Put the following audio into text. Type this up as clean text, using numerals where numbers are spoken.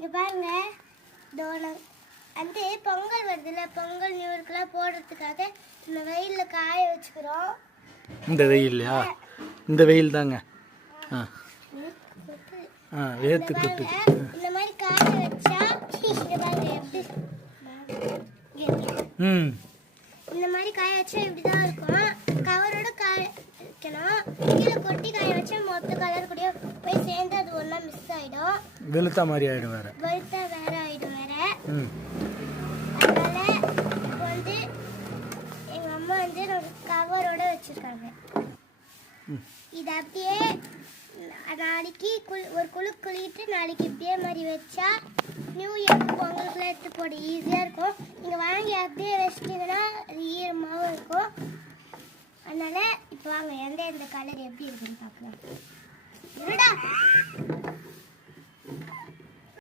இங்க பாருங்க, டோனம் வந்து பொங்கல் வருதுல்ல, பொங்கல் நியூ இயர்க்குலாம் போடுறதுக்காக இந்த வெயில்ல காய வச்சுக்கிறோம். இந்த வெயில்லையா? இந்த வெயில் தாங்க. வேர்த்து கொட்டு. இந்த மாதிரி காய வச்சா இங்க பாருங்க எப்படி இந்த மாதிரி காய வச்சா இப்படிதான் இருக்கும். கவரோட காய வைக்கணும். கீழே கொட்டி காய வச்சா மொத்த கலர் கூட போய் சேர்ந்து அது ஒன்றா மிஸ் ஆகிடும். வெளுத்தா மாதிரி ஆகிடும், வெளுத்தா வேற ஆகிடும் வேற. அதனால இப்போ வந்து எங்கள் அம்மா வந்து கவரோட வச்சுருக்காங்க. இது அப்படியே நாளைக்கு ஒரு குளிக்கிட்டு நாளைக்கு இப்படியே மாதிரி வச்சா நியூ இயர்க்கு பொங்கலுக்குலாம் எடுத்து போட ஈஸியாக இருக்கும். நீங்கள் வாங்கி அப்படியே வச்சிட்டிங்கன்னா அது ஈரமாகவும் இருக்கும். அதனால் இப்போ வாங்க எந்த கலர் எப்படி இருக்குன்னு பார்க்கலாம்.